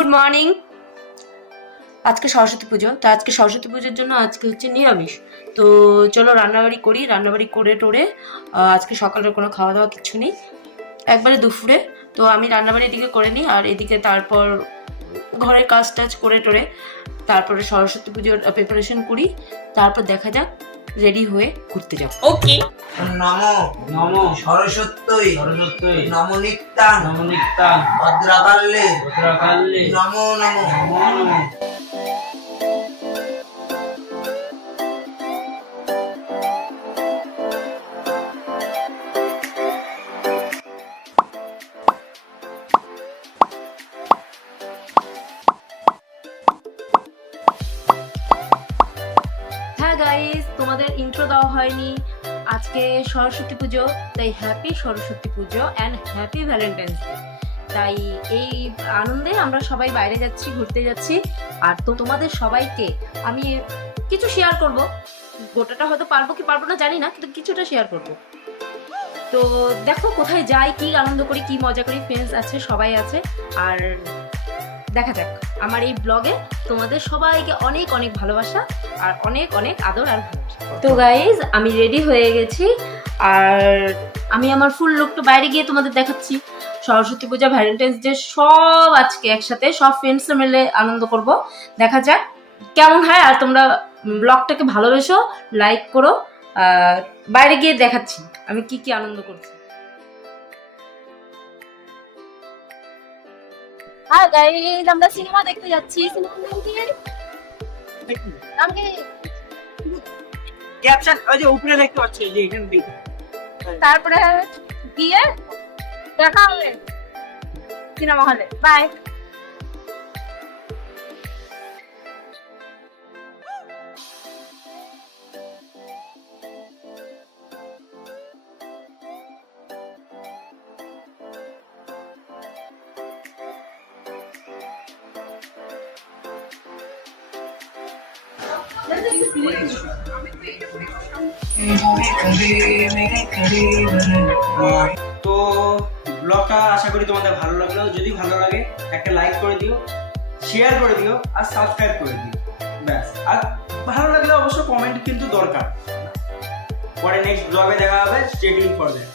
Good morning. আজকে সরস্বতী পুজো, তো আজকে সরস্বতী পুজোর জন্য আজকে হচ্ছে নিরামিষ। তো চলো রান্নাবাড়ি করি, রান্নাবাড়ি করে টোরে আজকে সকালের কোনো খাওয়া দাওয়া কিছু নেই, একবারে দুপুরে। তো আমি রান্নাবাড়ি এদিকে করে নিই, আর এদিকে তারপর ঘরের কাজ টাজ করে টোরে তারপরে সরস্বতী পুজোর প্রিপারেশন করি, তারপর দেখা যাক রেডি হয়ে ঘুরতে যাব। ওকে। নমো নমো সরস্বত্যই সরস্বত্যই নমো নিত্যাং নমো নিত্যাং ভদ্রাকালে ভদ্রাকালে নমো নমো। নমো নমো। হ্যাঁ গাইস, তোমাদের ইন্ট্রো দেওয়া হয়নি। আজকে সরস্বতী পুজো, তাই happy Saraswati Puja and happy Valentine's day. তাই এই আনন্দে আমরা সবাই বাইরে যাচ্ছি, ঘুরতে যাচ্ছি। আর তো তোমাদের সবাইকে আমি কিছু শেয়ার করব, গোটাটা হয়তো পারবো কি পারবো না জানি না, কিন্তু কিছুটা শেয়ার করব। তো দেখো কোথায় যাই, কি আনন্দ করি, কি মজা করি, ফ্রেন্ডস আছে, সবাই আছে। আর দেখা যাক আমার এই ব্লগে তোমাদের সবাইকে অনেক অনেক ভালোবাসা আর অনেক অনেক আদর আর ভালোবাসা। তো গাইজ আমি রেডি হয়ে গেছি, আর আমি আমার ফুল লুকটা বাইরে গিয়ে তোমাদের দেখাচ্ছি। সরস্বতী পূজা, ভ্যালেন্টাইন্স ডে সব আজকে একসাথে সব ফ্রেন্ডসরা মিলে আনন্দ করব। দেখা যাক কেমন হয়। আর তোমরা ব্লগটাকে ভালোবেসো, লাইক করো। বাইরে গিয়ে দেখাচ্ছি আমি কি কি আনন্দ করছি। হ্যাঁ গাইস, আমরা সিনেমা দেখতে যাচ্ছি। সিনেমার নাম কি? নাম কি? ক্যাপশন ওই যে উপরে দেখতে পাচ্ছ, এই যে এখানে দেখো। তারপরে গিয়ে দেখা হবে সিনেমা হলে। বাই। তো ব্লগটা আশা করি তোমাদের ভালো লাগলো। যদি ভালো লাগে একটা লাইক করে দিও, শেয়ার করে দিও আর সাবস্ক্রাইব করে দিও, ব্যাস। আর ভালো লাগলে অবশ্য কমেন্ট কিন্তু দরকার। পরে নেক্সট ব্লগে দেখা হবে। Stay tune for that.